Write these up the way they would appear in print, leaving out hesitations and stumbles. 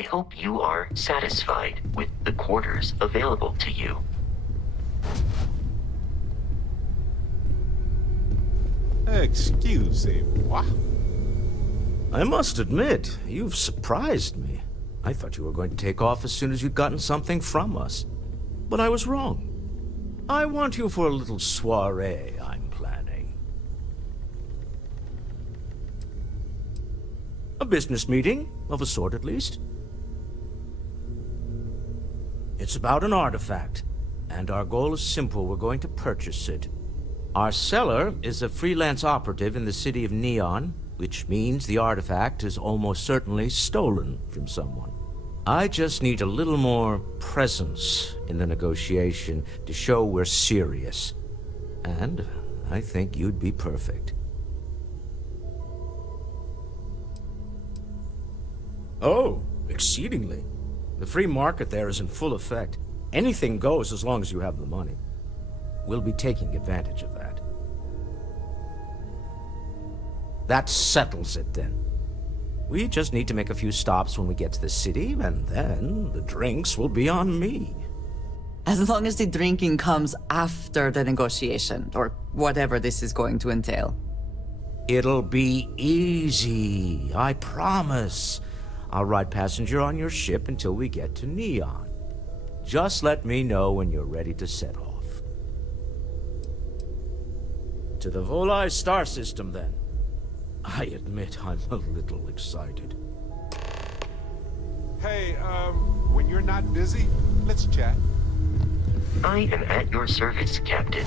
I hope you are satisfied with the quarters available to you. Excusez-moi. I must admit, you've surprised me. I thought you were going to take off as soon as you'd gotten something from us. But I was wrong. I want you for a little soiree I'm planning. A business meeting, of a sort at least. It's about an artifact, and our goal is simple. We're going to purchase it. Our seller is a freelance operative in the city of Neon, which means the artifact is almost certainly stolen from someone. I just need a little more presence in the negotiation to show we're serious. And I think you'd be perfect. Oh, exceedingly. The free market there is in full effect. Anything goes as long as you have the money. We'll be taking advantage of that. That settles it, then. We just need to make a few stops when we get to the city, and then the drinks will be on me. As long as the drinking comes after the negotiation, or whatever this is going to entail. It'll be easy, I promise. I'll ride passenger on your ship until we get to Neon. Just let me know when you're ready to set off. To the Volai star system, then. I admit I'm a little excited. Hey, when you're not busy, let's chat. I am at your service, Captain.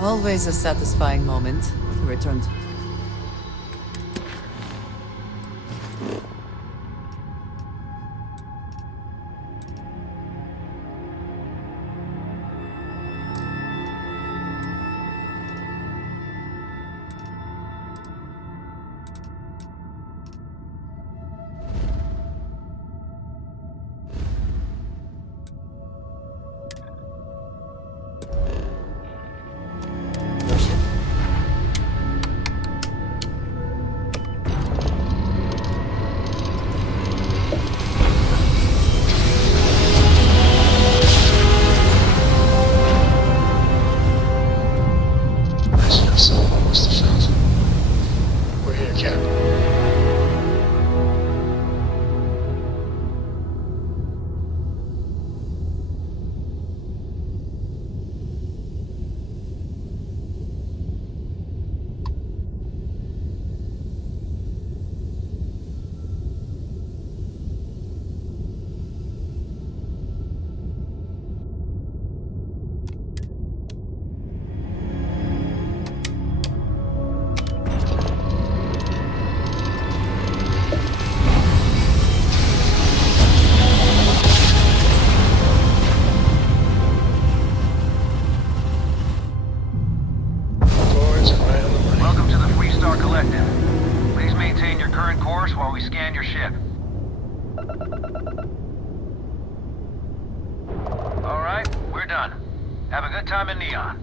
Always a satisfying moment to return to.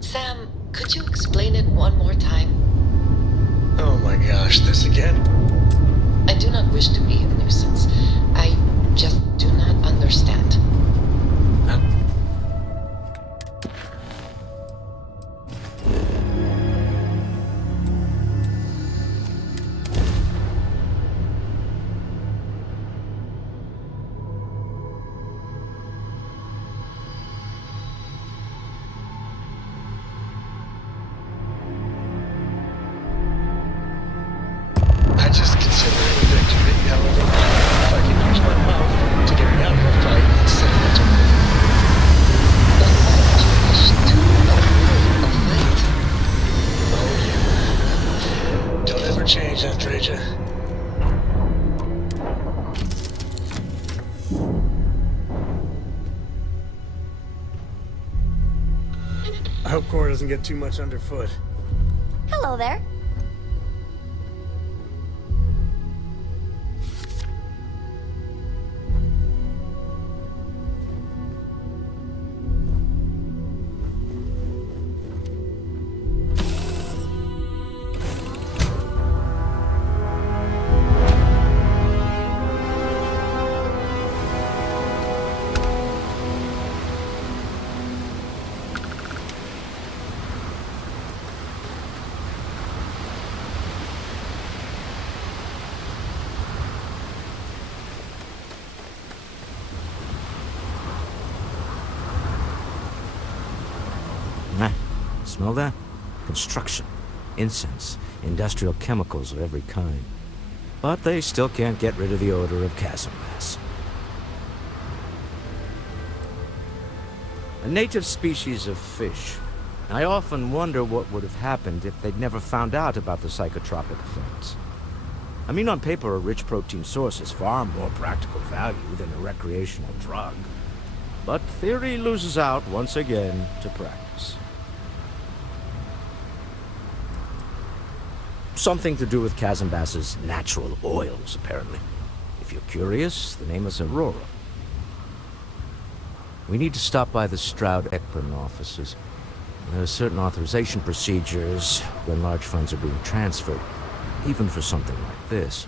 Sam, could you explain it one more time? Oh my gosh, this again? I do not wish to be a nuisance. I just do not understand. I hope Cora doesn't get too much underfoot. Hello there. Smell that? Construction, incense, industrial chemicals of every kind. But they still can't get rid of the odor of chasm gas. A native species of fish. I often wonder what would have happened if they'd never found out about the psychotropic effects. I mean, on paper, a rich protein source has far more practical value than a recreational drug. But theory loses out once again to practice. Something to do with Chasm-Bass's natural oils, apparently. If you're curious, the name is Aurora. We need to stop by the Stroud-Ekman offices. There are certain authorization procedures when large funds are being transferred, even for something like this.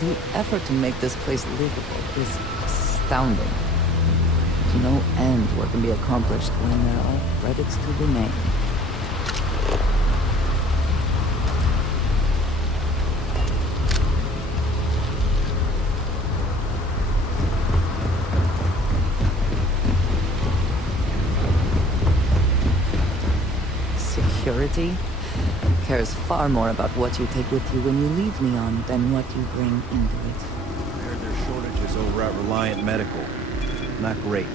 The effort to make this place livable is astounding. There's no end what can be accomplished when there are credits to be made. Security cares far more about what you take with you when you leave Neon than what you bring into it. I heard there's shortages over at Reliant Medical. Not great.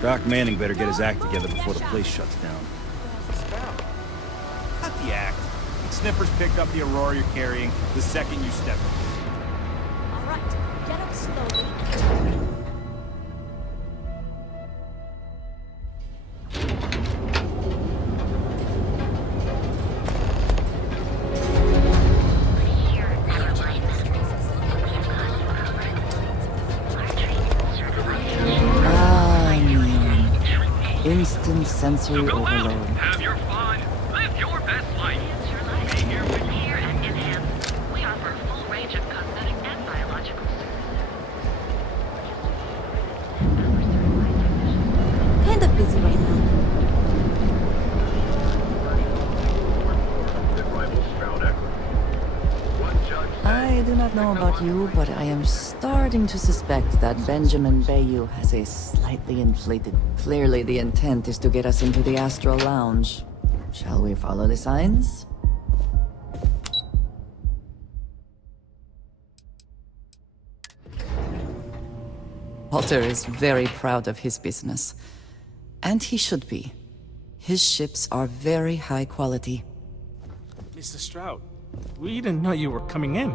Doc Manning better get his act together before the place shuts down. Cut the act. Sniffers pick up the Aurora you're carrying the second you step in. All right, get up slowly and instant sensory overload. Have your fun. Live your best life. Be here with Here at Enhance, we offer a full range of cosmetic and biological services. kind of busy right now. I do not know about you, but I am starting to suspect that Benjamin Bayou has a slightly inflated. Clearly the intent is to get us into the Astral Lounge. Shall we follow the signs? Walter is very proud of his business. And he should be. His ships are very high quality. Mr. Stroud, we didn't know you were coming in.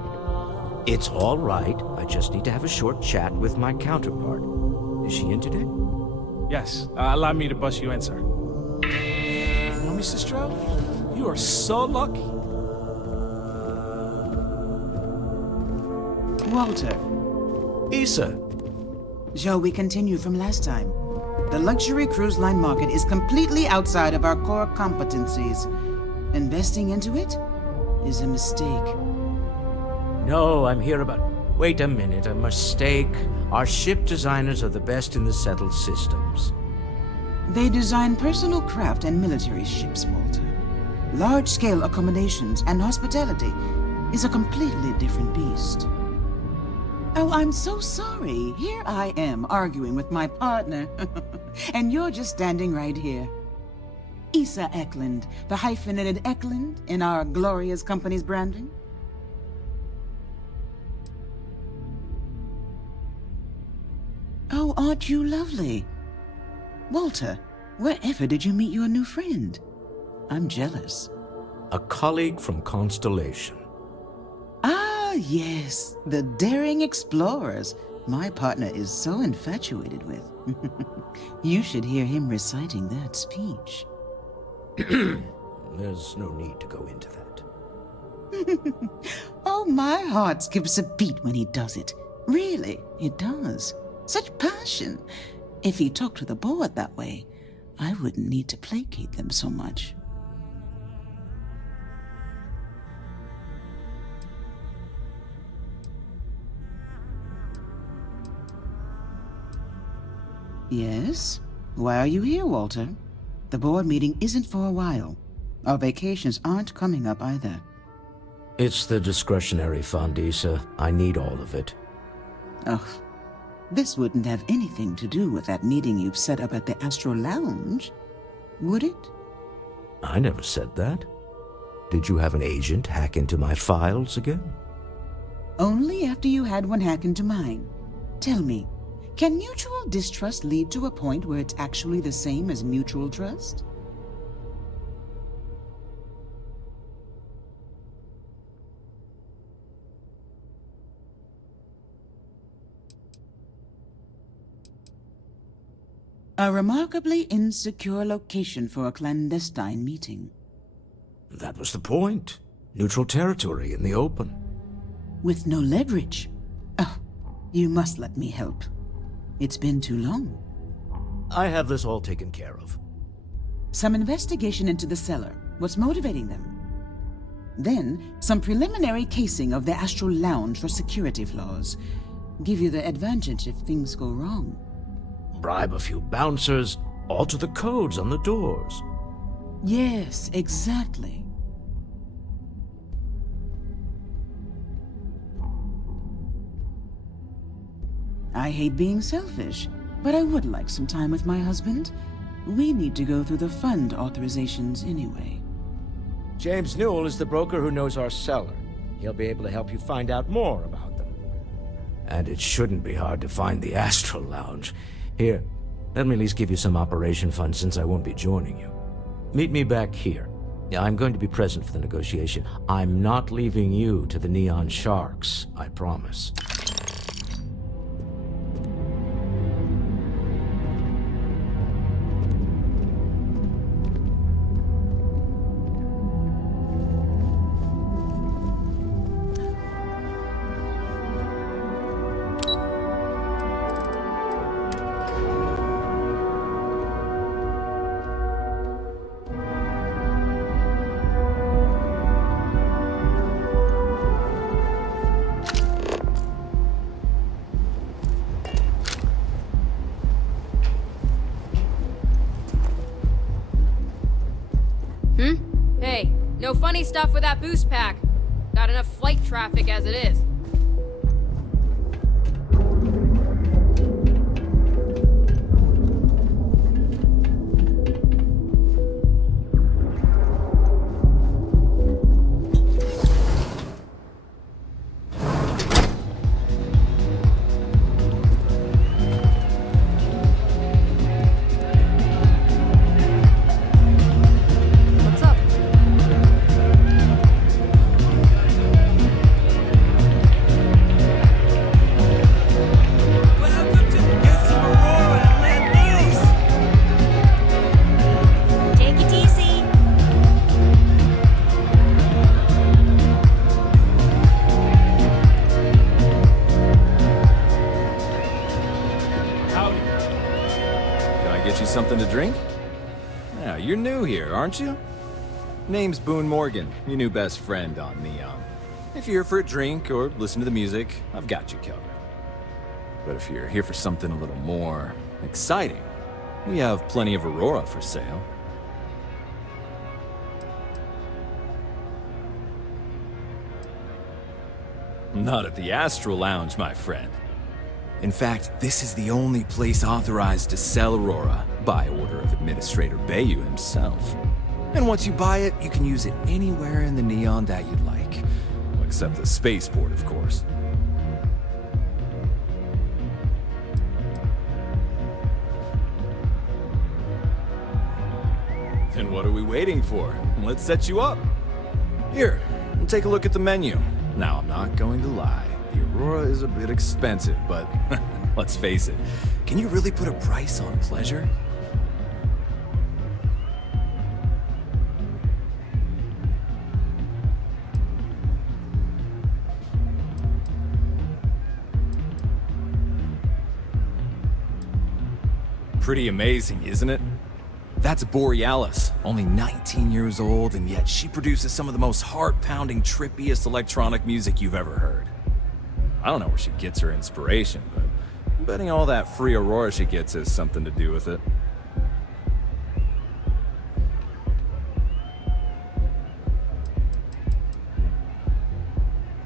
It's all right. I just need to have a short chat with my counterpart. Is she in today? Yes, allow me to bust you in, sir. You know, Mr. Stroud, you are so lucky. Walter. Issa. Shall we continue from last time? The luxury cruise line market is completely outside of our core competencies. Investing into it is a mistake. No, I'm here about... Wait a minute, a mistake. Our ship designers are the best in the settled systems. They design personal craft and military ships, Walter. Large-scale accommodations and hospitality is a completely different beast. Oh, I'm so sorry. Here I am arguing with my partner. And you're just standing right here. Issa Eklund, the hyphenated Eklund in our glorious company's branding. Oh, aren't you lovely? Walter, wherever did you meet your new friend? I'm jealous. A colleague from Constellation. Ah, yes, the daring explorers. my partner is so infatuated with. You should hear him reciting that speech. There's no need to go into that. Oh, my heart skips a beat when he does it. Really, it does. Such passion. If he talked to the board that way, I wouldn't need to placate them so much. Yes? Why are you here, Walter? The board meeting isn't for a while. Our vacations aren't coming up either. It's the discretionary fund, Issa. I need all of it. Oh, this wouldn't have anything to do with that meeting you've set up at the Astro Lounge, would it? I never said that. Did you have an agent hack into my files again? Only after you had one hack into mine. Tell me, can mutual distrust lead to a point where it's actually the same as mutual trust? A remarkably insecure location for a clandestine meeting. That was the point. Neutral territory in the open. With no leverage. Oh, you must let me help. It's been too long. I have this all taken care of. Some investigation into the cellar. What's motivating them? Then, some preliminary casing of the Astral Lounge for security flaws. Give you the advantage if things go wrong. Bribe a few bouncers, alter the codes on the doors. Yes, exactly. I hate being selfish, but I would like some time with my husband. We need to go through the fund authorizations anyway. James Newell is the broker who knows our cellar. He'll be able to help you find out more about them. And it shouldn't be hard to find the Astral Lounge. Here, let me at least give you some operation funds since I won't be joining you. Meet me back here. I'm going to be present for the negotiation. I'm not leaving you to the Neon Sharks, I promise. Hey, no funny stuff with that boost pack. Got enough flight traffic as it is. Something to drink? Yeah, you're new here, aren't you? Name's Boone Morgan, your new best friend on Neon. If you're here for a drink or listen to the music, I've got you covered. But if you're here for something a little more exciting, we have plenty of Aurora for sale. Not at the Astral Lounge, my friend. In fact, this is the only place authorized to sell Aurora by order of Administrator Bayou himself. And once you buy it, you can use it anywhere in the Neon that you'd like. Well, except the spaceport, of course. Then what are we waiting for? Let's set you up. Here, take a look at the menu. Now, I'm not going to lie. the Aurora is a bit expensive, but let's face it, can you really put a price on pleasure? Pretty amazing, isn't it? That's Borealis, only 19 years old, and yet she produces some of the most heart-pounding, trippiest electronic music you've ever heard. I don't know where she gets her inspiration, but I'm betting all that free Aurora she gets has something to do with it.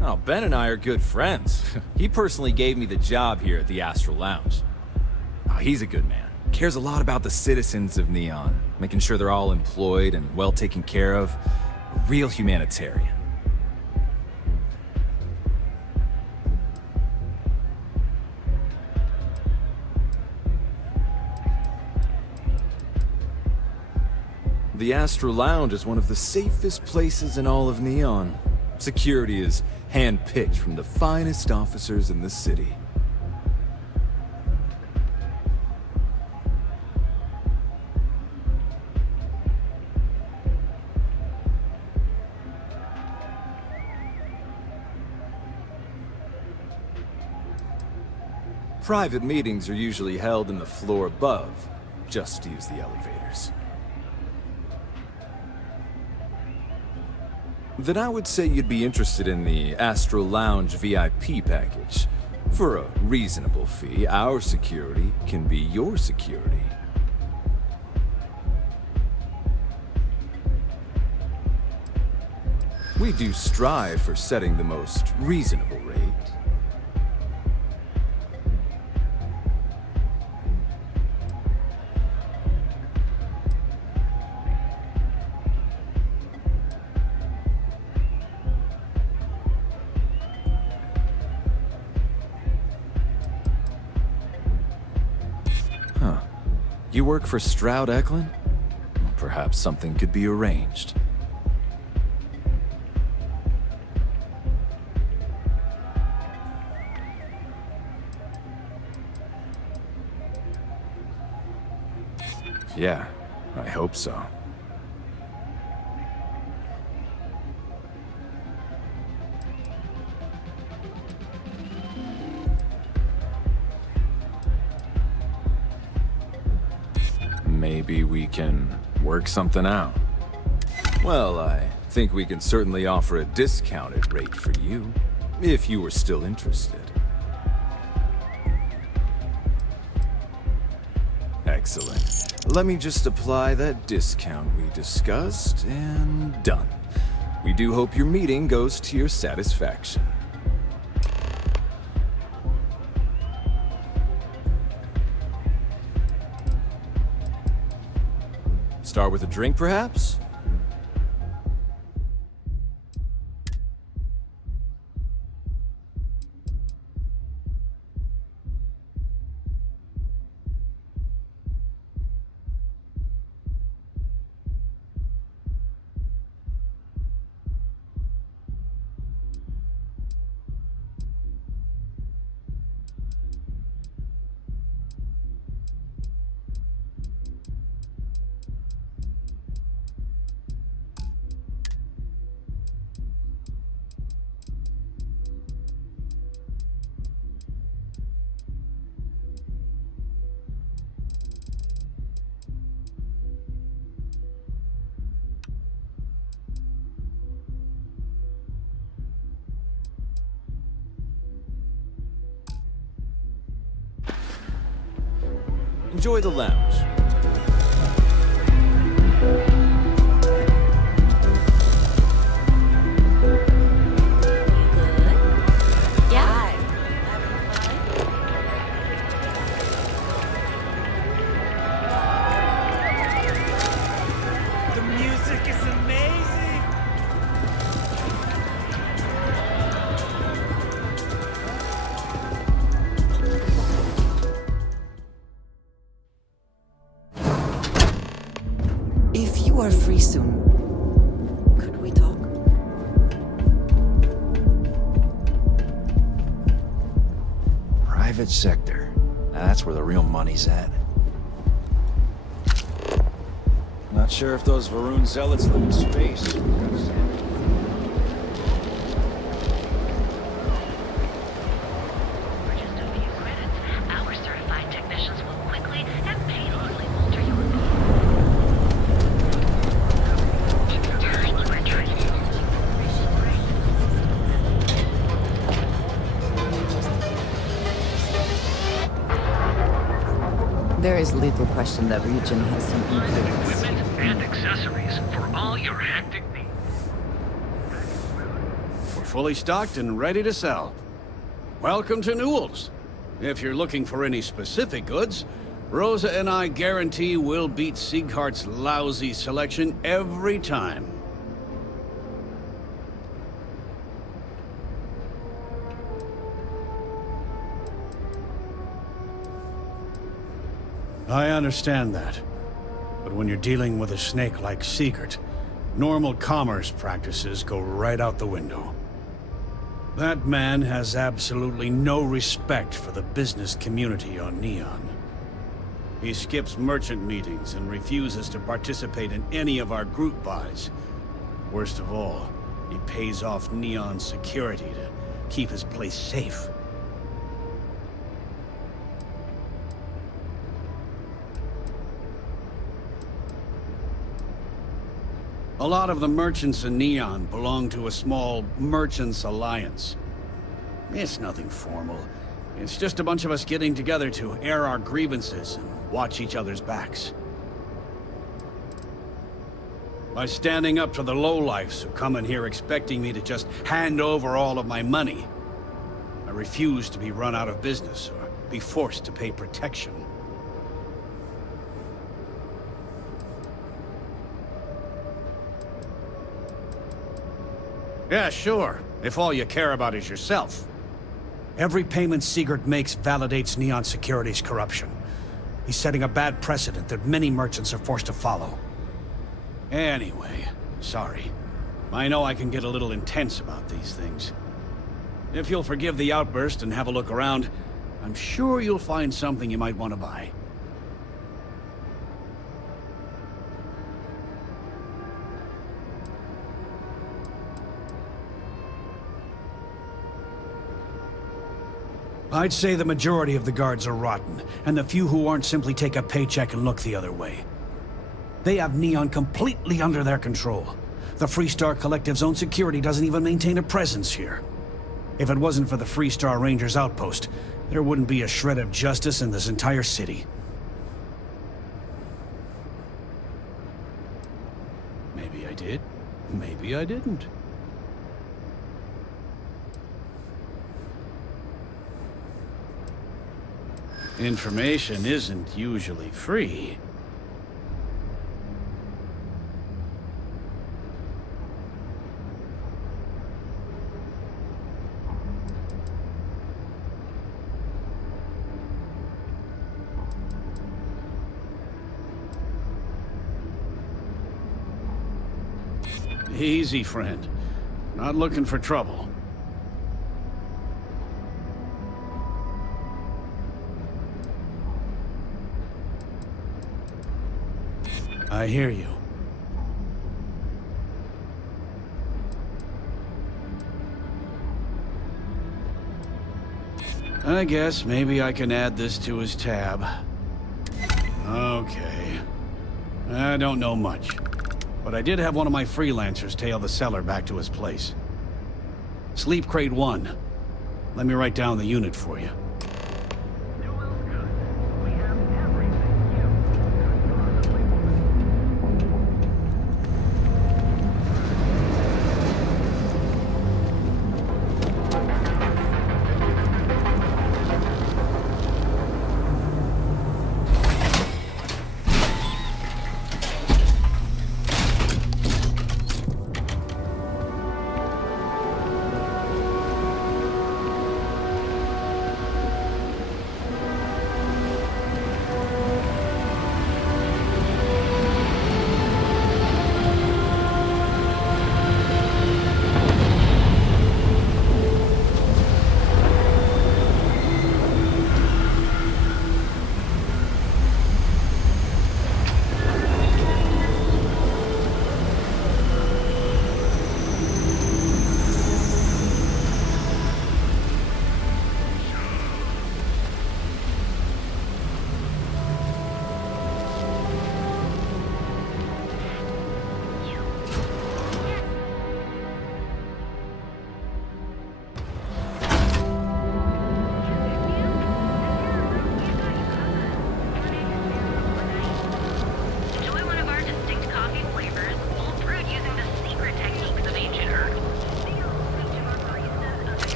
Oh, Ben and I are good friends. He personally gave me the job here at the Astral Lounge. Oh, he's a good man. Cares a lot about the citizens of Neon, making sure they're all employed and well taken care of. A real humanitarian. The Astral Lounge is one of the safest places in all of Neon. Security is hand-picked from the finest officers in the city. Private meetings are usually held in the floor above. Just use the elevators. Then I would say you'd be interested in the Astral Lounge VIP package. For a reasonable fee, our security can be your security. We do strive for setting the most reasonable rate. You work for Stroud Eklund? Well, perhaps something could be arranged. Yeah, I hope so. Maybe we can work something out. Well, I think we can certainly offer a discounted rate for you, if you were still interested. Excellent. Let me just apply that discount we discussed, and done. We do hope your meeting goes to your satisfaction. Start with a drink, perhaps? Enjoy the lounge. The music is amazing. If you are free soon, could we talk? private sector. Now that's where the real money's at. Not sure if those Varun zealots live in space. Our certified technicians will quickly and painlessly alter your There is little question that region has some influence. Equipment and accessories for all your hectic needs. We're fully stocked and ready to sell. Welcome to Newell's. If you're looking for any specific goods, Rosa and I guarantee we'll beat Sieghart's lousy selection every time. I understand that. But when you're dealing with a snake like Siegert, normal commerce practices go right out the window. That man has absolutely no respect for the business community on Neon. He skips merchant meetings and refuses to participate in any of our group buys. Worst of all, he pays off Neon security to keep his place safe. A lot of the merchants in Neon belong to a small merchants alliance. It's nothing formal. It's just a bunch of us getting together to air our grievances and watch each other's backs. By standing up to the lowlifes who come in here expecting me to just hand over all of my money, I refuse to be run out of business or be forced to pay protection. Yeah, sure, if all you care about is yourself. Every payment Siegert makes validates Neon Security's corruption. He's setting a bad precedent that many merchants are forced to follow. Anyway, sorry. I know I can get a little intense about these things. If you'll forgive the outburst and have a look around, I'm sure you'll find something you might want to buy. I'd say the majority of the guards are rotten, and the few who aren't simply take a paycheck and look the other way. They have Neon completely under their control. The Freestar Collective's own security doesn't even maintain a presence here. If it wasn't for the Freestar Rangers outpost, there wouldn't be a shred of justice in this entire city. Maybe I did, maybe I didn't. Information isn't usually free. Easy, friend. Not looking for trouble. I hear you. I guess maybe I can add this to his tab. Okay. I don't know much, but I did have one of my freelancers tail the seller back to his place. Sleep Crate 1. Let me write down the unit for you.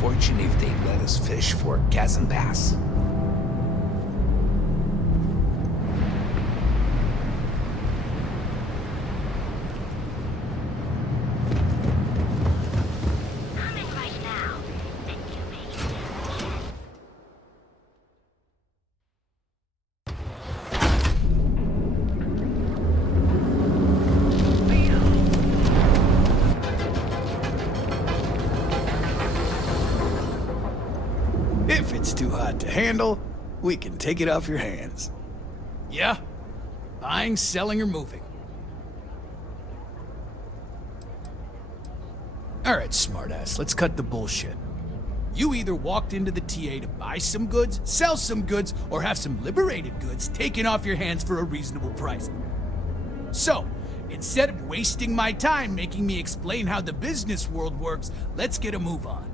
fortune if they'd let us fish for Chasm Bass. If it's too hot to handle, we can take it off your hands. Yeah? Buying, selling, or moving? Alright, smartass, let's cut the bullshit. You either walked into the TA to buy some goods, sell some goods, or have some liberated goods taken off your hands for a reasonable price. So, instead of wasting my time making me explain how the business world works, let's get a move on.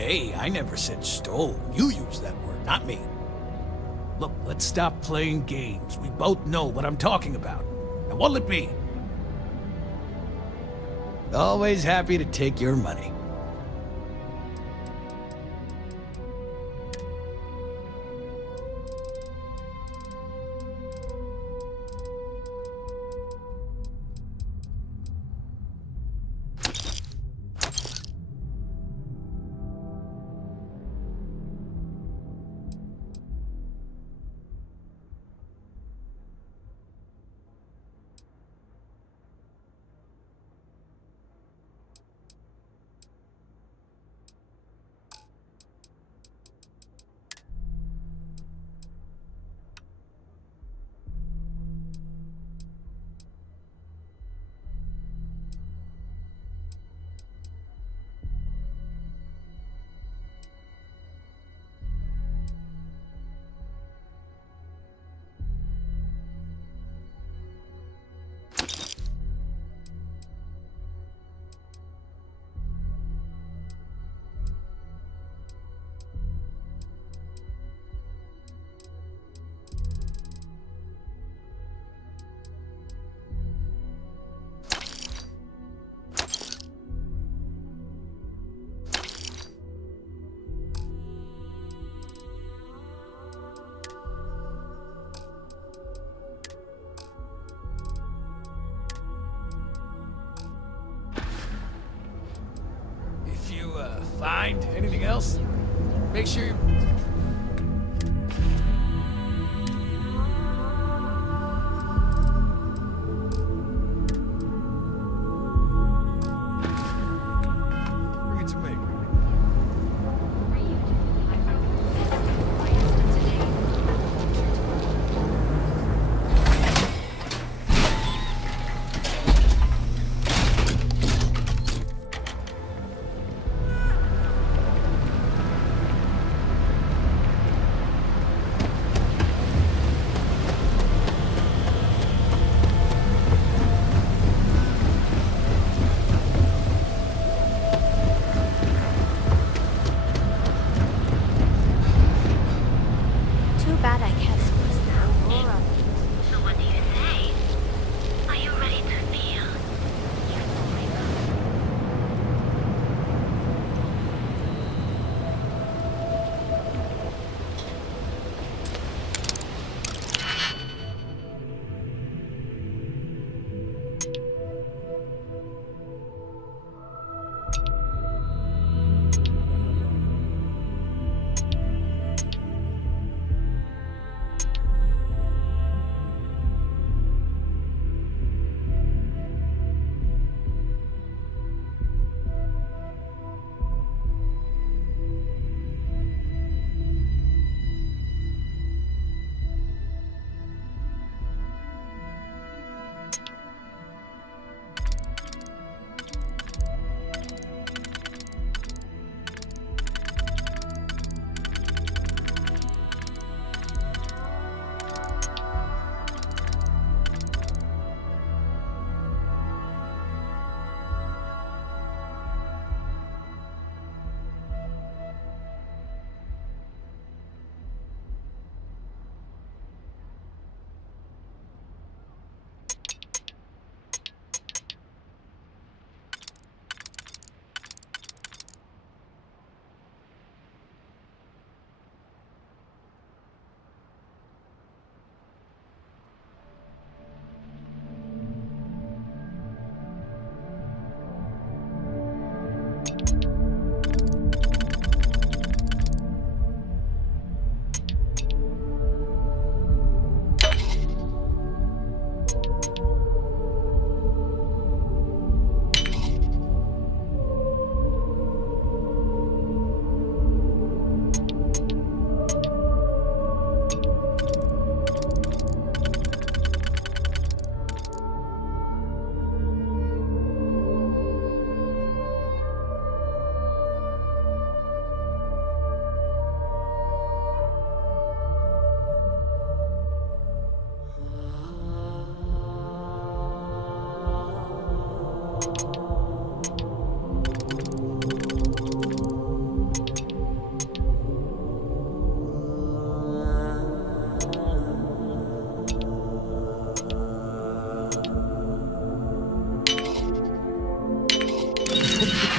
Hey, I never said stole. You used that word, not me. Look, let's stop playing games. We both know what I'm talking about. Now what'll it be? Always happy to take your money. Find anything else? Make sure you... Bring it to me.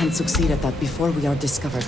We can succeed at that before we are discovered.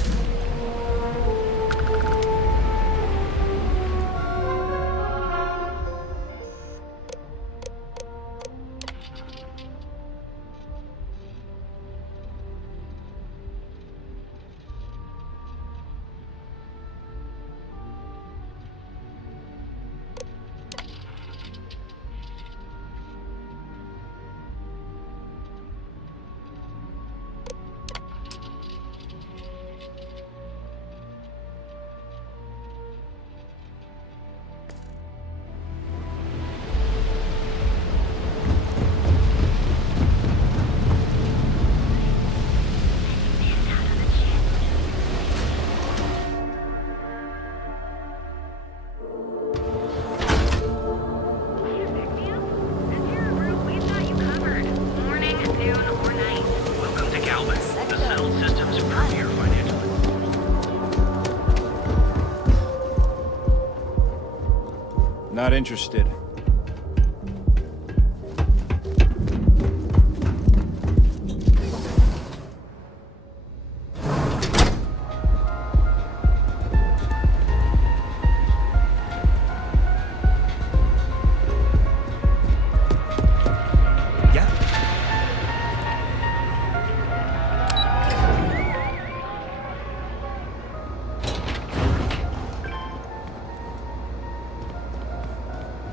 Not interested.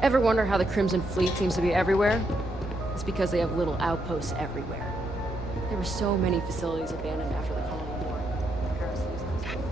Ever wonder how the Crimson Fleet seems to be everywhere? It's because they have little outposts everywhere. There were so many facilities abandoned after the Colonial War. Paris used them.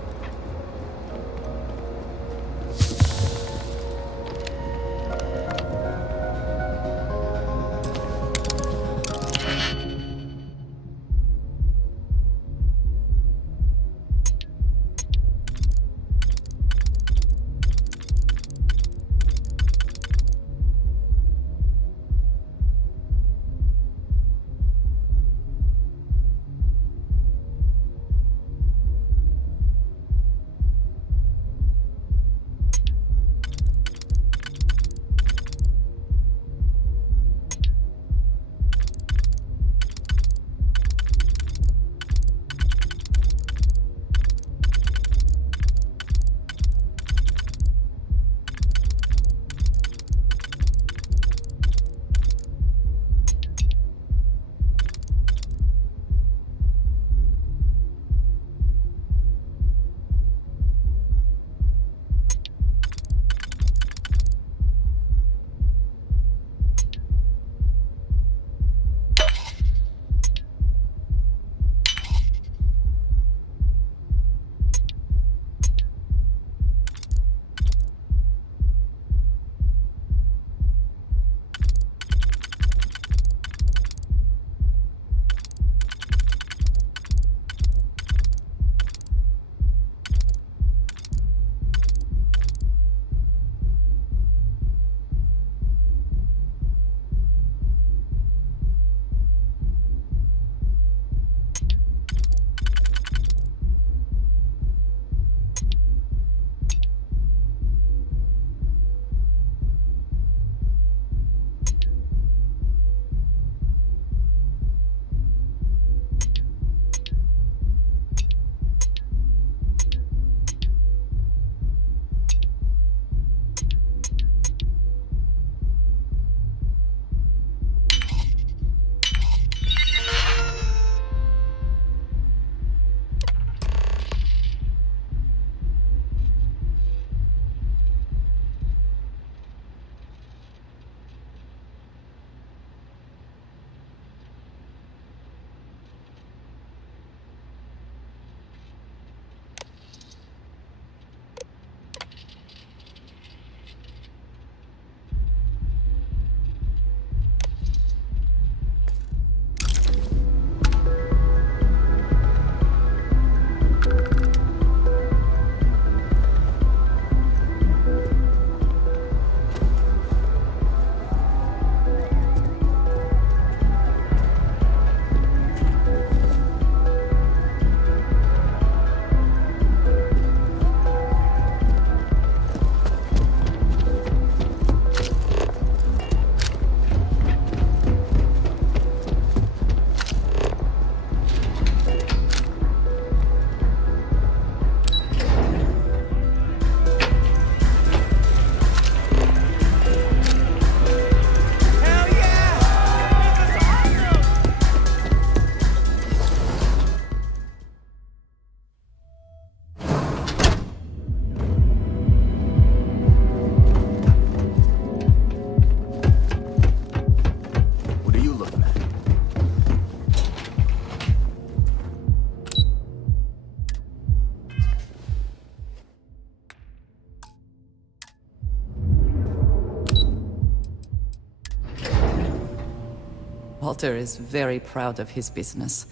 Walter is very proud of his business.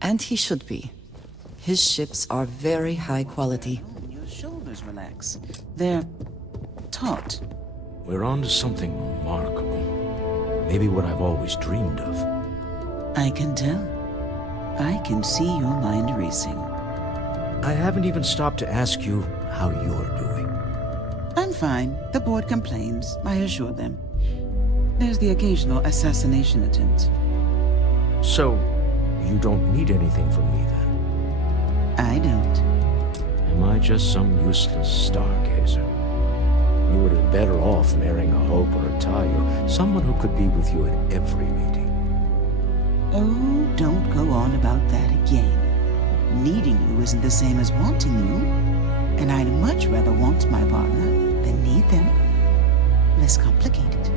And he should be. His ships are very high quality. Your shoulders relax. They're taut. We're on to something remarkable. Maybe what I've always dreamed of. I can tell. I can see your mind racing. I haven't even stopped to ask you how you're doing. I'm fine. The board complains, I assure them. There's the occasional assassination attempt. So, you don't need anything from me then? I don't. Am I just some useless stargazer? You would have been better off marrying a Hope or a Tayo, someone who could be with you at every meeting. Oh, don't go on about that again. Needing you isn't the same as wanting you. And I'd much rather want my partner than need them. Less complicated.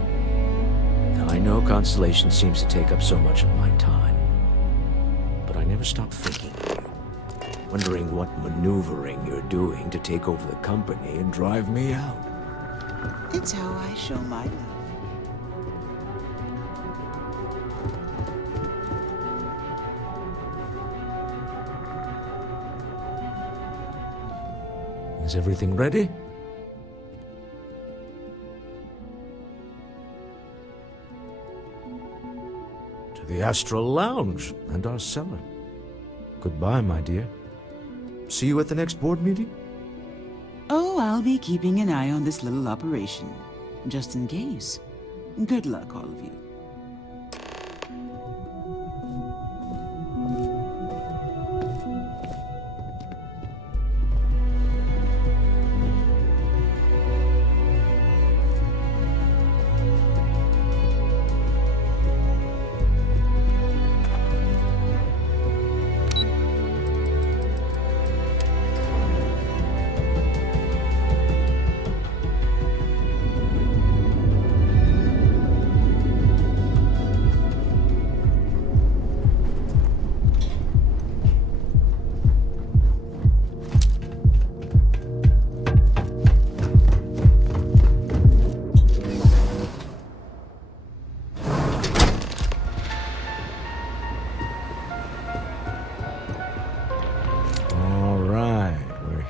Now, I know Constellation seems to take up so much of my time. But I never stop thinking of you. Wondering what maneuvering you're doing to take over the company and drive me out. It's how I show my love. Is everything ready? To the Astral Lounge and our cellar. Goodbye, my dear. See you at the next board meeting? Oh, I'll be keeping an eye on this little operation. Just in case. Good luck, all of you.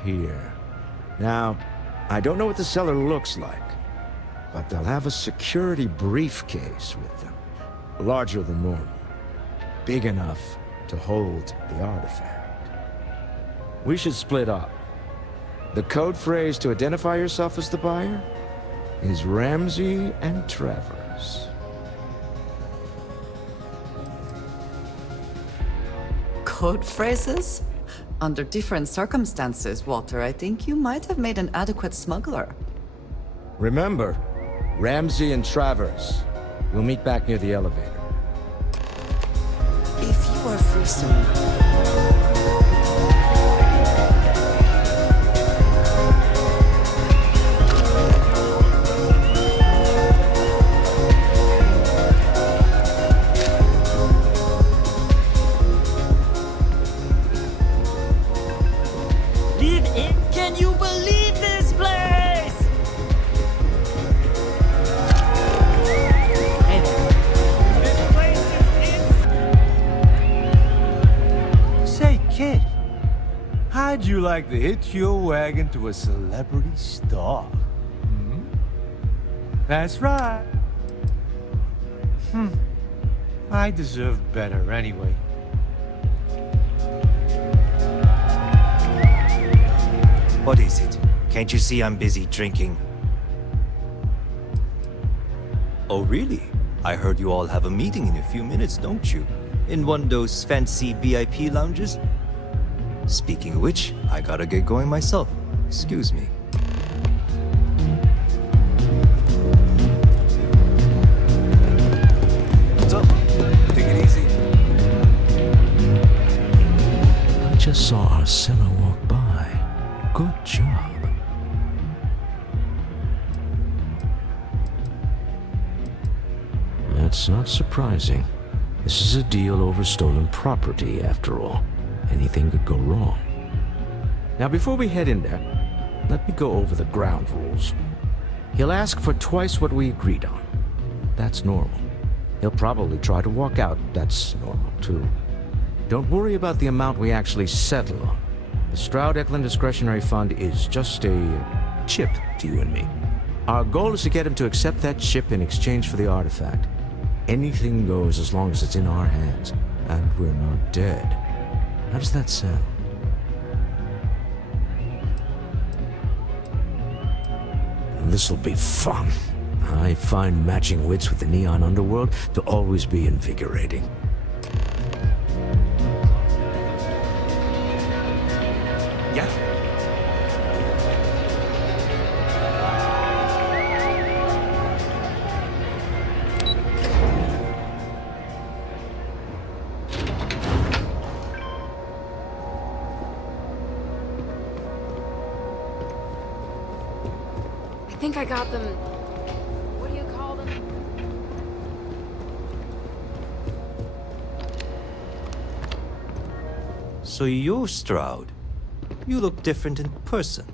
Here. Now, I don't know what the cellar looks like, but they'll have a security briefcase with them. Larger than normal. Big enough to hold the artifact. We should split up. The code phrase to identify yourself as the buyer is Ramsey and Travers. Code phrases? Under different circumstances, Walter, I think you might have made an adequate smuggler. Remember, Ramsey and Travers. We'll meet back near the elevator. If you are free soon. Can you believe this place? This place is Say, kid, how'd you like to hitch your wagon to a celebrity star? Hmm? That's right. I deserve better anyway. What is it? Can't you see I'm busy drinking? Oh, really? I heard you all have a meeting in a few minutes, don't you? In one of those fancy VIP lounges? Speaking of which, I gotta get going myself. Excuse me. What's up? Take it easy. I just saw our cellar walk by. Good job. That's not surprising. This is a deal over stolen property, after all. Anything could go wrong. Now, before we head in there, let me go over the ground rules. He'll ask for twice what we agreed on. That's normal. He'll probably try to walk out. That's normal, too. Don't worry about the amount we actually settle on. The Stroud-Eklund Discretionary Fund is just a chip to you and me. Our goal is to get him to accept that chip in exchange for the artifact. Anything goes as long as it's in our hands, and we're not dead. How does that sound? This'll be fun. I find matching wits with the neon underworld to always be invigorating. Yeah. I think I got them. What do you call them? So you're Stroud. You look different in person.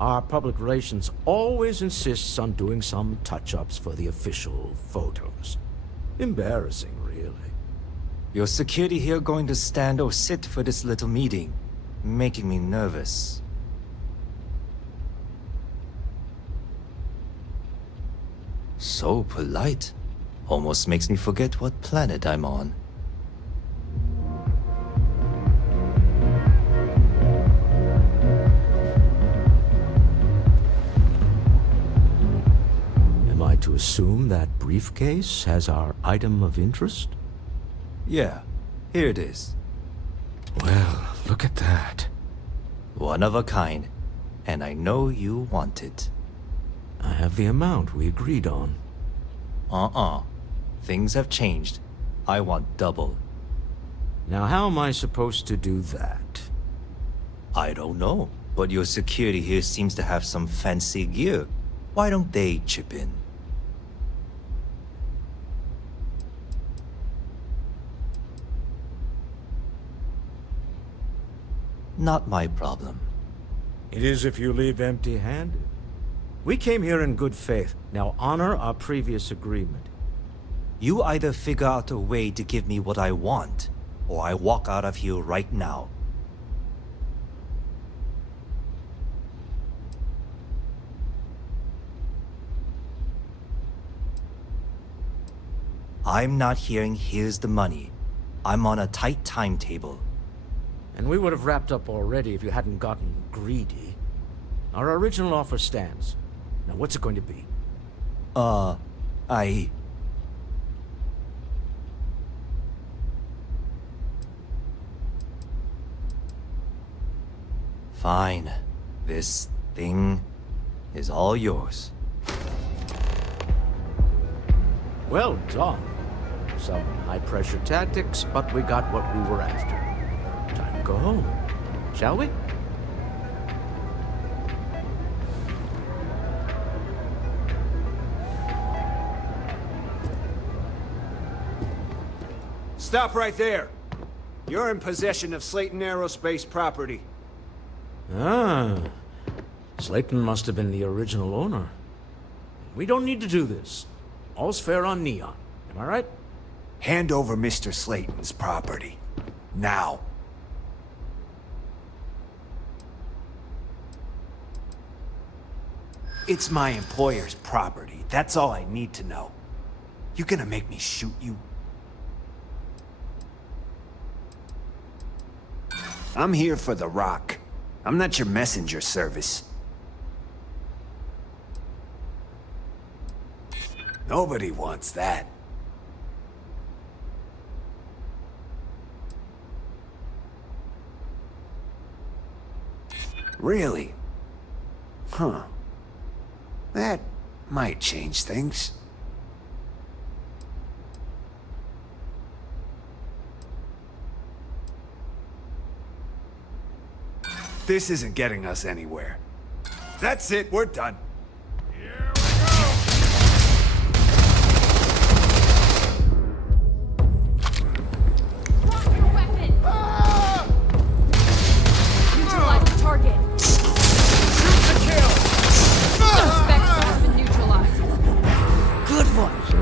Our public relations always insists on doing some touch-ups for the official photos. Embarrassing, really. Your security here going to stand or sit for this little meeting, making me nervous. So polite. Almost makes me forget what planet I'm on. Am I to assume that briefcase has our item of interest? Yeah, here it is. Well, look at that. One of a kind, and I know you want it. I have the amount we agreed on. Things have changed. I want double. Now how am I supposed to do that? I don't know, but your security here seems to have some fancy gear. Why don't they chip in? Not my problem. It is if you leave empty-handed. We came here in good faith. Now honor our previous agreement. You either figure out a way to give me what I want, or I walk out of here right now. I'm not hearing here's the money. I'm on a tight timetable. And we would have wrapped up already if you hadn't gotten greedy. Our original offer stands. Now what's it going to be? Fine. This thing is all yours. Well done. Some high-pressure tactics, but we got what we were after. Time to go home, shall we? Stop right there. You're in possession of Slayton Aerospace property. Ah. Slayton must have been the original owner. We don't need to do this. All's fair on Neon. Am I right? Hand over Mr. Slayton's property. Now. It's my employer's property. That's all I need to know. You gonna make me shoot you? I'm here for the rock. I'm not your messenger service. Nobody wants that. Really? Huh. That might change things. This isn't getting us anywhere. That's it, we're done. Neutralize the target. Shoot to kill. Suspect has been neutralized. Good one. So,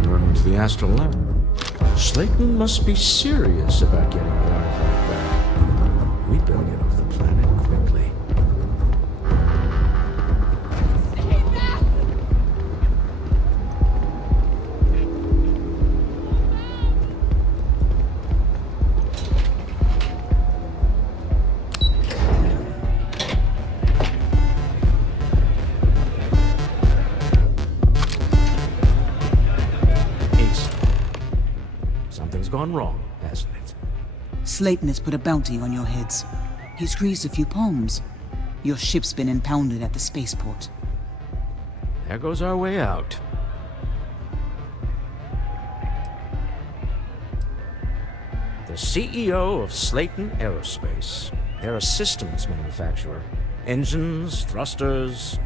according to the Astral Lab. Slayton must be serious about getting the artifact back. We better get off the planet quickly. Something's gone wrong, hasn't it? Slayton has put a bounty on your heads. He's greased a few palms. Your ship's been impounded at the spaceport. There goes our way out. The CEO of Slayton Aerospace. They're a systems manufacturer. Engines, thrusters.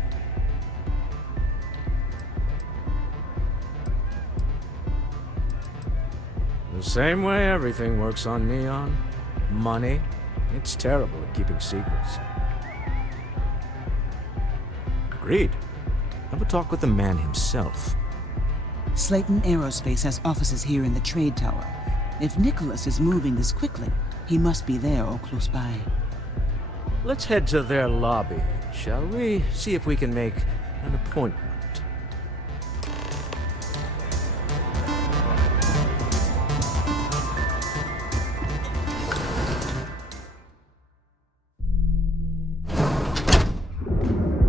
The same way everything works on Neon. Money. It's terrible at keeping secrets. Agreed. Have a talk with the man himself. Slayton Aerospace has offices here in the trade tower. If Nicholas is moving this quickly, he must be there or close by. Let's head to their lobby, shall we? See if we can make an appointment.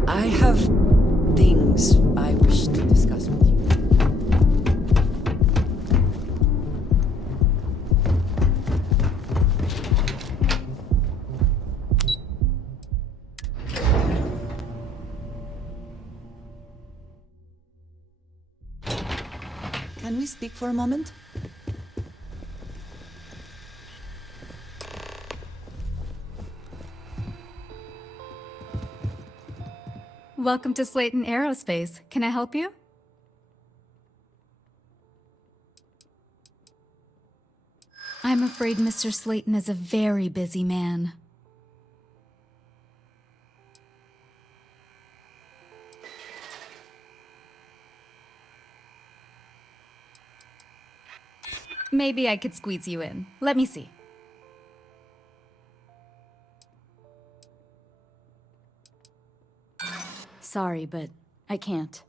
I have things I wish to discuss with you. Can we speak for a moment? Welcome to Slayton Aerospace. Can I help you? I'm afraid Mr. Slayton is a very busy man. Maybe I could squeeze you in. Let me see. Sorry, but I can't.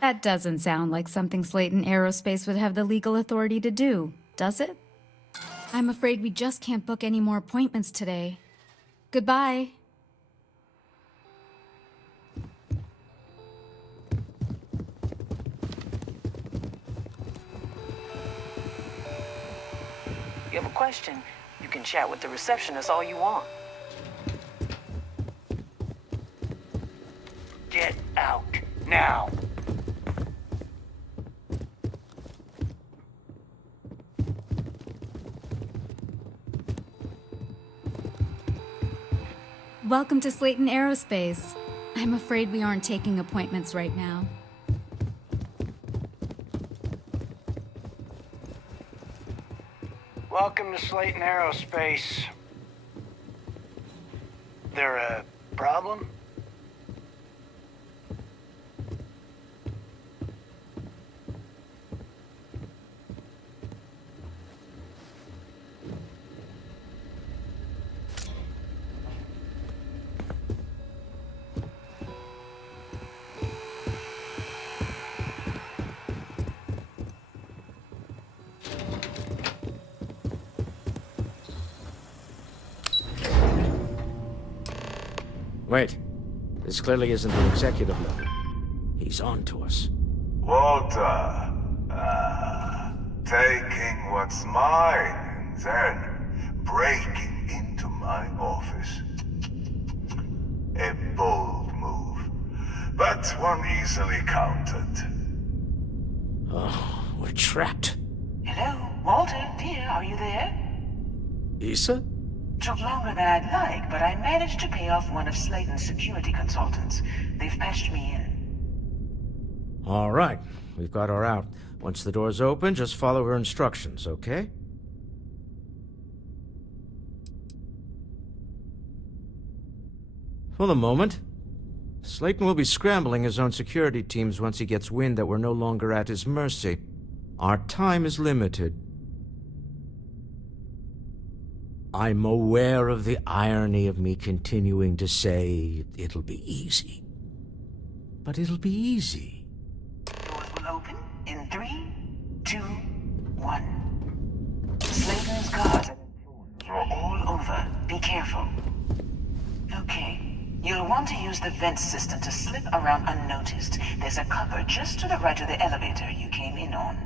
That doesn't sound like something Slayton Aerospace would have the legal authority to do, does it? I'm afraid we just can't book any more appointments today. Goodbye. You have a question, you can chat with the receptionist all you want. Get out, now! Welcome to Slayton Aerospace. I'm afraid we aren't taking appointments right now. Welcome to Slayton Aerospace. There a problem? Wait. This clearly isn't the executive level. He's on to us. Walter. Taking what's mine and then breaking into my office. A bold move, but one easily countered. Oh, we're trapped. Hello, Walter, dear, are you there? Issa? Took longer than I'd like, but I managed to pay off one of Slayton's security consultants. They've patched me in. All right. We've got her out. Once the door's open, just follow her instructions, okay? For the moment, Slayton will be scrambling his own security teams once he gets wind that we're no longer at his mercy. Our time is limited. I'm aware of the irony of me continuing to say it'll be easy. But it'll be easy. Doors will open in 3, 2, 1. Slayton's guards are all over. Be careful. Okay. You'll want to use the vent system to slip around unnoticed. There's a cupboard just to the right of the elevator you came in on.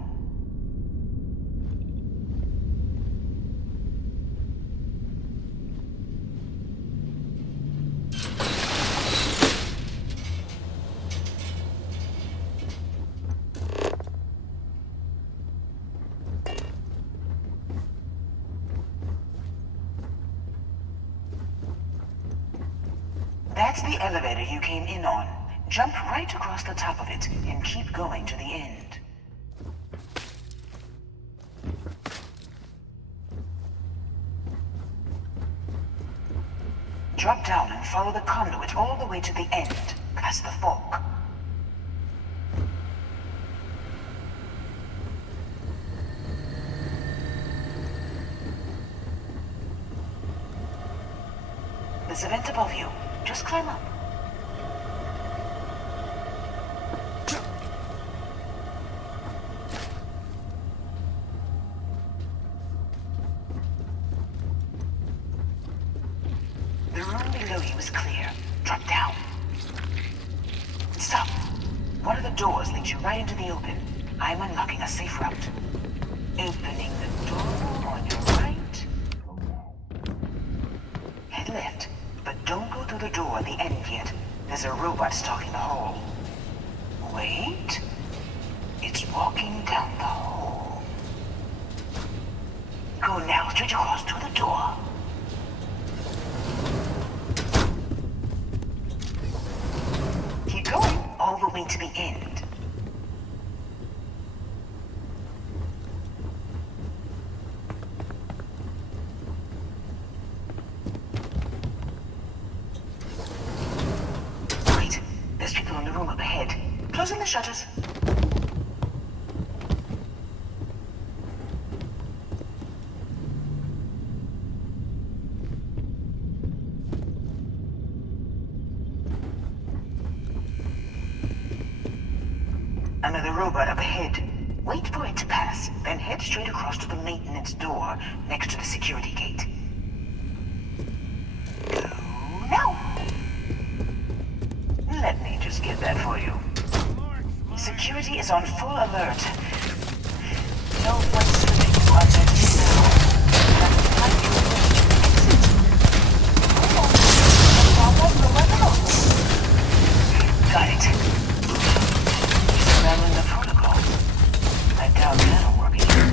That's the elevator you came in on. Jump right across the top of it and keep going to the end. Drop down and follow the conduit all the way to the end, past the fork. There's a vent above you. Just climb up. The room below you is clear. Drop down. Stop. One of the doors leads you right into the open. I'm unlocking a safe route. Opening the door on your right. Head left. But don't go through the door at the end yet. There's a robot stalking the hall. Wait. It's walking down the hall. Go now, straight across to the door. Keep going all the way to the end. Closing the shutters. Another robot up ahead. Wait for it to pass, then head straight across to the maintenance door next to the security gate. Go now. Let me just get that for you. Security is on full alert. No one slipping through unnoticed now. Have to find you a way to exit. Got it. You're scrambling the protocols. I doubt that'll work either.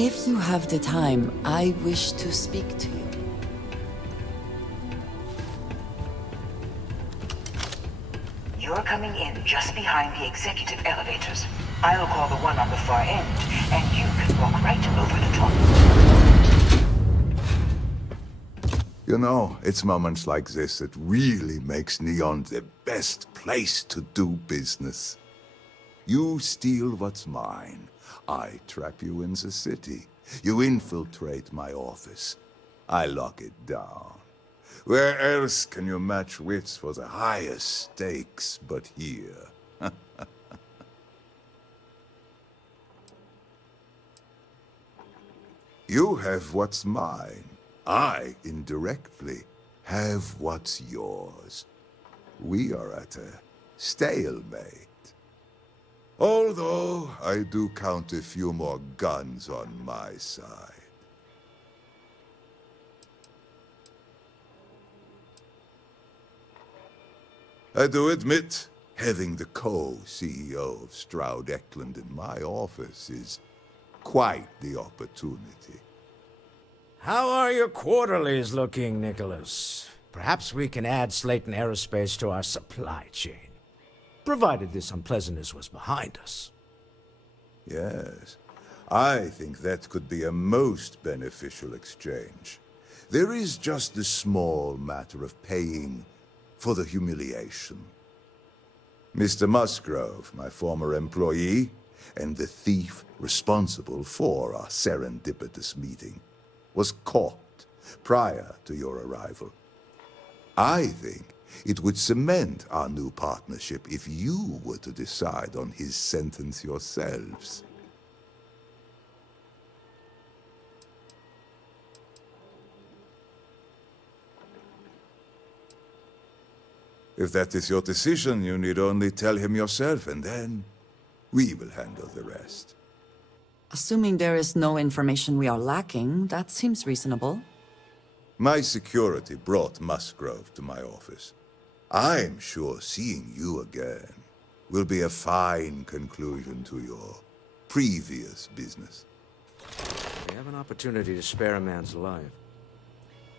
If you have the time, I wish to speak to you. You're coming in just behind the executive elevators. I'll call the one on the far end, and you can walk right over the top. You know, it's moments like this that really makes Neon the best place to do business. You steal what's mine. I trap you in the city. You infiltrate my office. I lock it down. Where else can you match wits for the highest stakes but here? You have what's mine. I, indirectly, have what's yours. We are at a stalemate. Although, I do count a few more guns on my side. I do admit, having the co-CEO of Stroud Eklund in my office is quite the opportunity. How are your quarterlies looking, Nicholas? Perhaps we can add Slayton Aerospace to our supply chain, provided this unpleasantness was behind us. Yes, I think that could be a most beneficial exchange. There is just the small matter of paying for the humiliation. Mr. Musgrove, my former employee, and the thief responsible for our serendipitous meeting, was caught prior to your arrival. I think it would cement our new partnership if you were to decide on his sentence yourselves. If that is your decision, you need only tell him yourself, and then we will handle the rest. Assuming there is no information we are lacking, that seems reasonable. My security brought Musgrove to my office. I'm sure seeing you again will be a fine conclusion to your previous business. We have an opportunity to spare a man's life.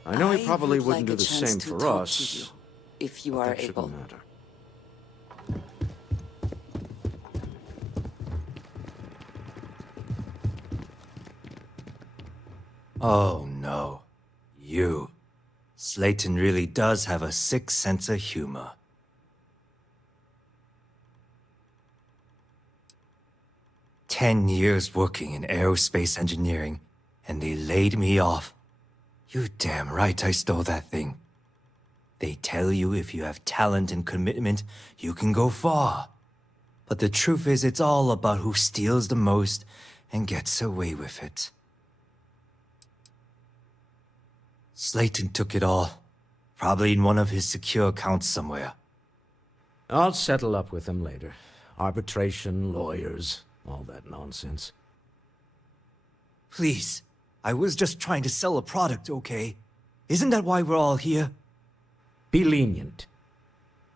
I know he probably wouldn't do the same for us. If you are able. Matter. Oh no. You. Slayton really does have a sick sense of humor. "10 years working in aerospace engineering, and they laid me off. You damn right I stole that thing. They tell you if you have talent and commitment, you can go far. But the truth is, it's all about who steals the most and gets away with it. Slayton took it all. Probably in one of his secure accounts somewhere. I'll settle up with him later. Arbitration, lawyers, all that nonsense. Please, I was just trying to sell a product, okay? Isn't that why we're all here? Be lenient.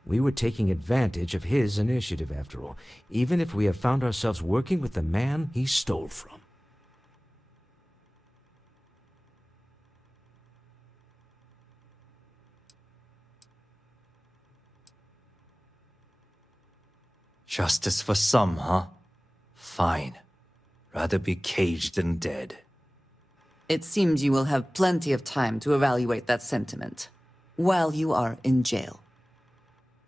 We were taking advantage of his initiative, after all, even if we have found ourselves working with the man he stole from. Justice for some, huh? Fine. Rather be caged than dead. It seems you will have plenty of time to evaluate that sentiment, while you are in jail.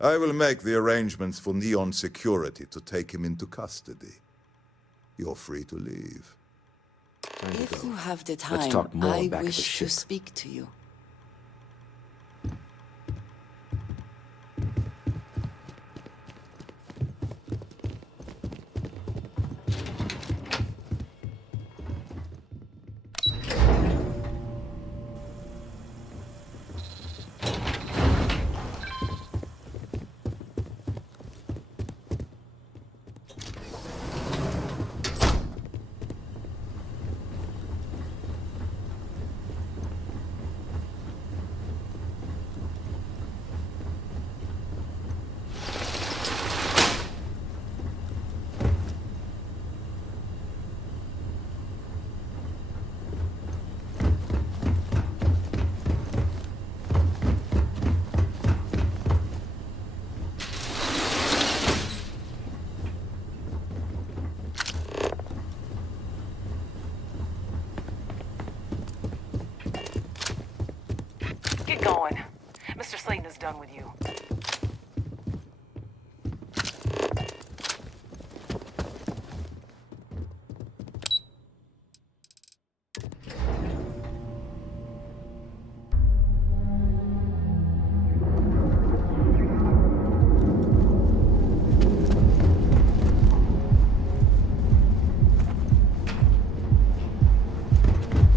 I will make the arrangements for Neon Security to take him into custody. You're free to leave. If you have the Let's talk time, more I back at the wish to ship. speak to you. going. Mr. Slayton is done with you.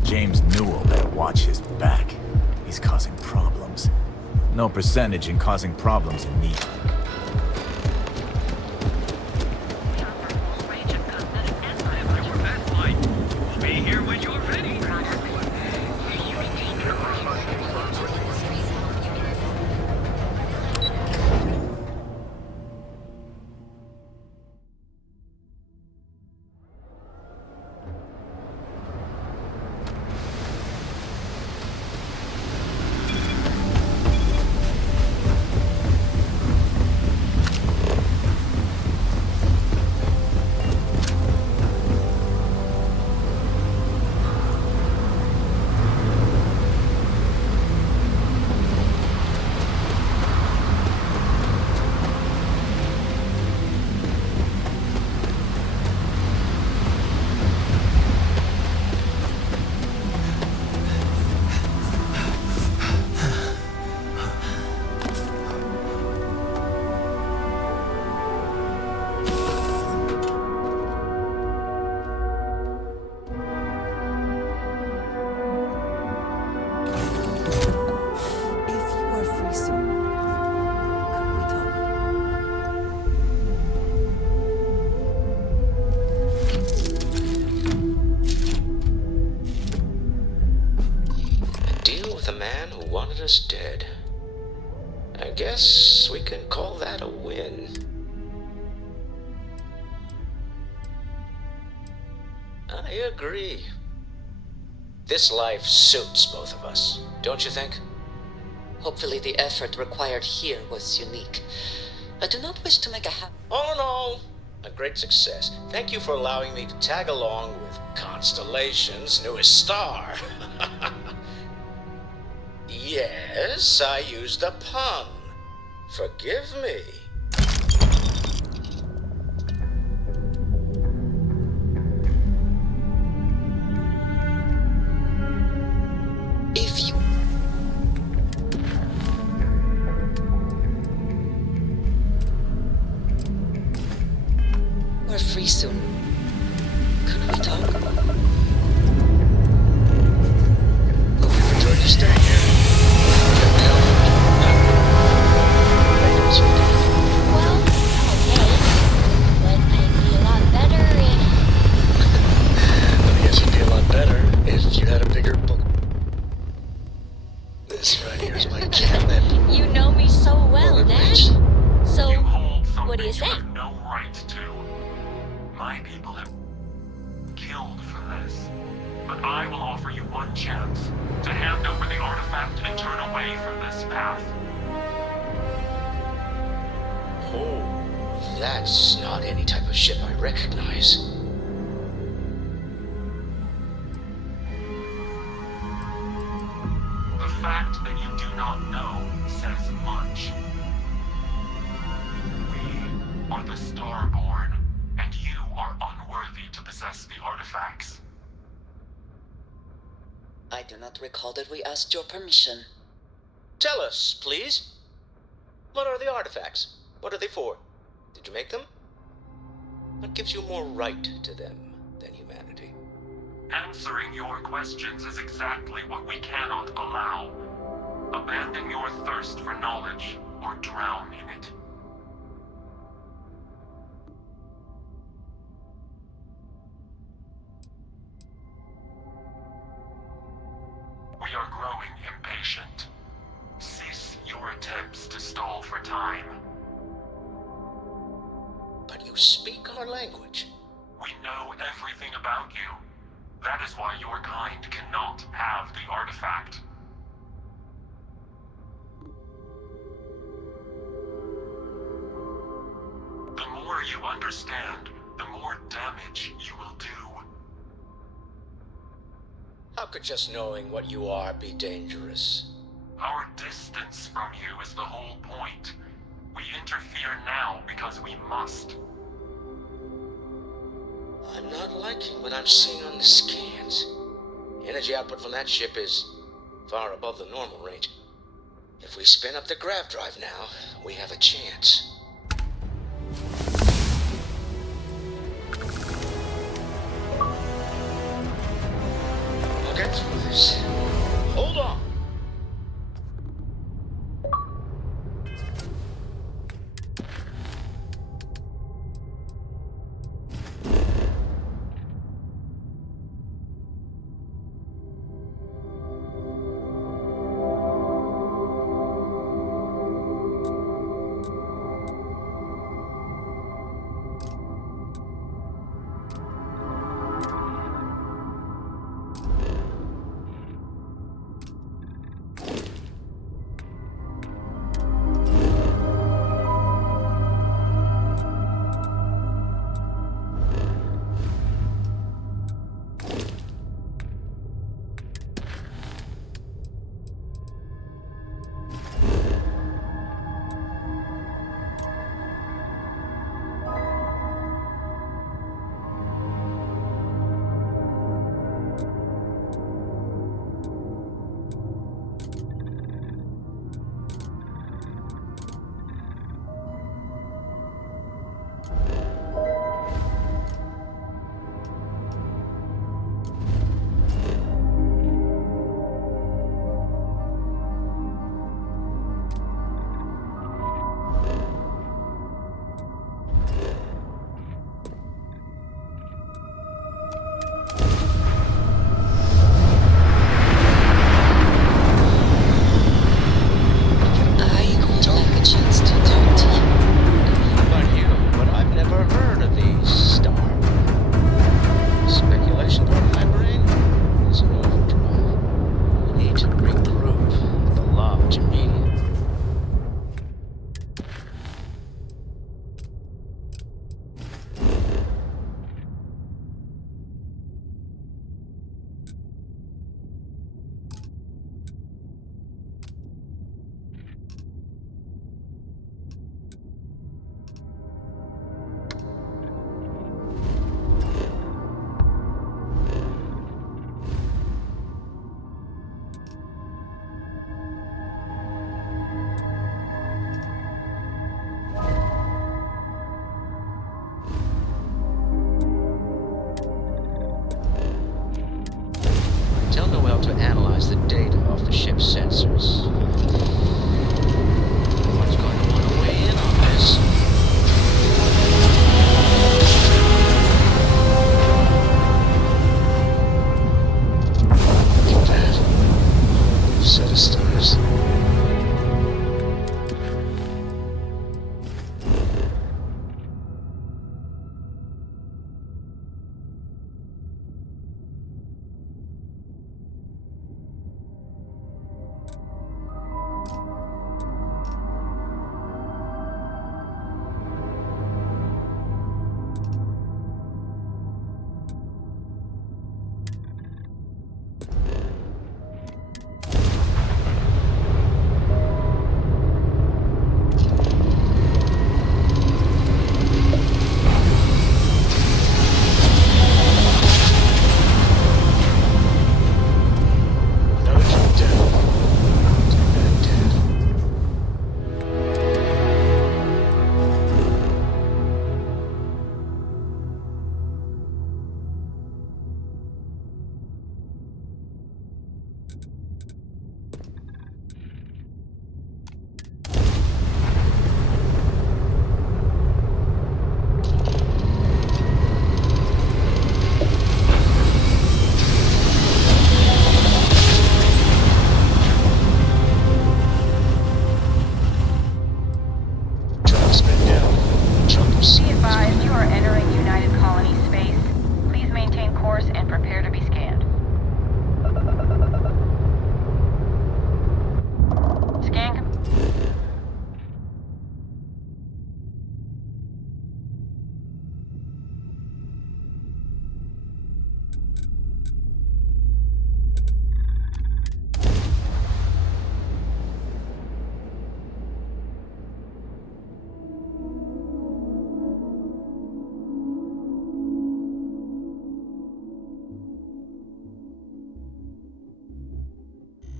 James Newell better watch his back. He's causing problems. No percentage in causing problems in Neon. We'll be here when you're ready. Dead. I guess we can call that a win. I agree. This life suits both of us, don't you think? Hopefully the effort required here was unique. I do not wish to make a Oh no! A great success. Thank you for allowing me to tag along with Constellation's newest star. Yes, I used a pun. Forgive me. If you... We're free soon. Could we talk? Hope you've enjoyed your stay here. Well, okay. But I'd be a lot better if... I guess it'd be a lot better if you had a bigger book. This right here is my catnip. You know me so well, Dad. So, what do you say? You have no right to. My people have killed for this. But I will offer you one chance to hand over the artifact and turn away from this path. Oh, that's not any type of ship I recognize. The fact that you do not know says much. We are the Starborn, and you are unworthy to possess the artifacts. I do not recall that we asked your permission. Tell us, please. What are the artifacts? What are they for? Did you make them? What gives you more right to them than humanity? Answering your questions is exactly what we cannot allow. Abandon your thirst for knowledge, or drown in it. We are growing impatient. Cease your attempts to stall for time. But you speak our language. We know everything about you. That is why your kind cannot have the artifact. The more you understand, the more damage you will do. How could just knowing what you are be dangerous? Our tracking what I'm seeing on the scans. Energy output from that ship is far above the normal range. If we spin up the grav drive now, we have a chance. We'll get through this. Hold on.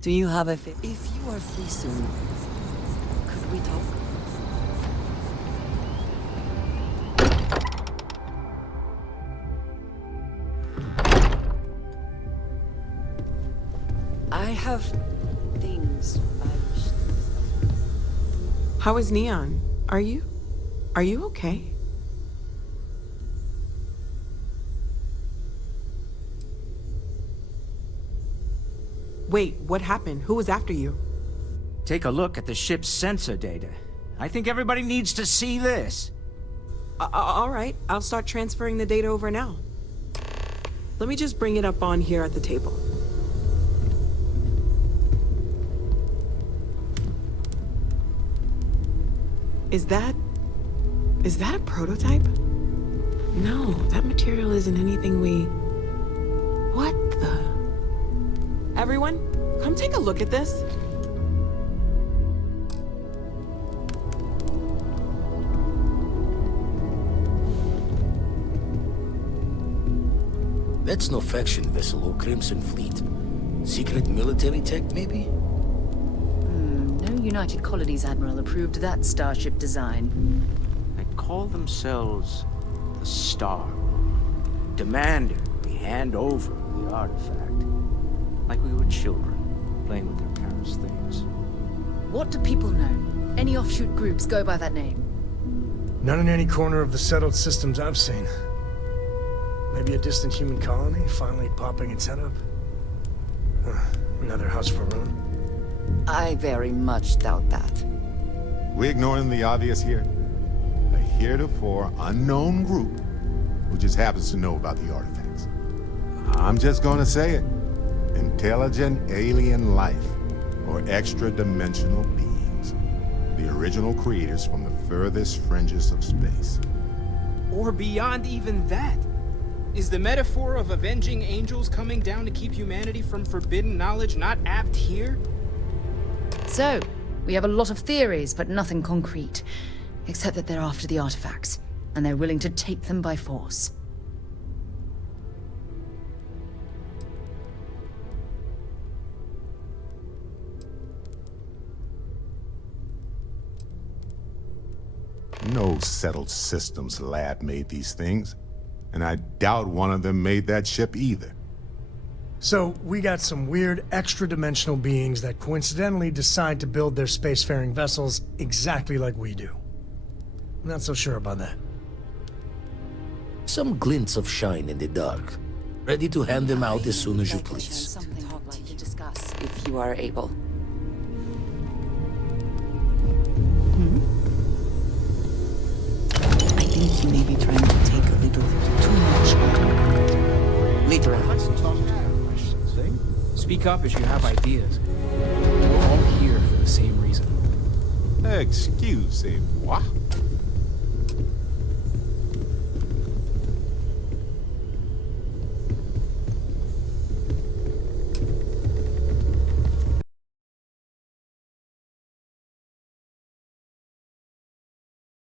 Do you have if you are free soon, could we talk? I have things I wish to discuss. How is Neon? Are you okay? Wait, what happened? Who was after you? Take a look at the ship's sensor data. I think everybody needs to see this. All right, I'll start transferring the data over now. Let me just bring it up on here at the table. Is that a prototype? No, that material isn't anything we... What the... Everyone, come take a look at this. That's no faction vessel or Crimson Fleet. Secret military tech, maybe? No United Colonies Admiral approved that starship design. They call themselves the Star, demanding we hand over the artifact. Like we were children, playing with their parents' things. What do people know? Any offshoot groups go by that name? None in any corner of the settled systems I've seen. Maybe a distant human colony finally popping its head up. Another house for Rune. I very much doubt that. We're ignoring the obvious here. A heretofore unknown group who just happens to know about the artifacts. I'm just gonna say it. Intelligent alien life, or extra-dimensional beings. The original creators from the furthest fringes of space. Or beyond even that. Is the metaphor of avenging angels coming down to keep humanity from forbidden knowledge not apt here? So, we have a lot of theories, but nothing concrete. Except that they're after the artifacts, and they're willing to take them by force. No settled systems lab made these things, and I doubt one of them made that ship either. So, we got some weird extra-dimensional beings that coincidentally decide to build their spacefaring vessels exactly like we do. Not so sure about that. Some glints of shine in the dark. Ready to hand them out as soon as you please. Something I'd like to discuss, if you are able. I think you may be trying to take a little too much. Literally. Let's talk questions, eh? Speak up as you have ideas. We're all here for the same reason. Excuse-moi.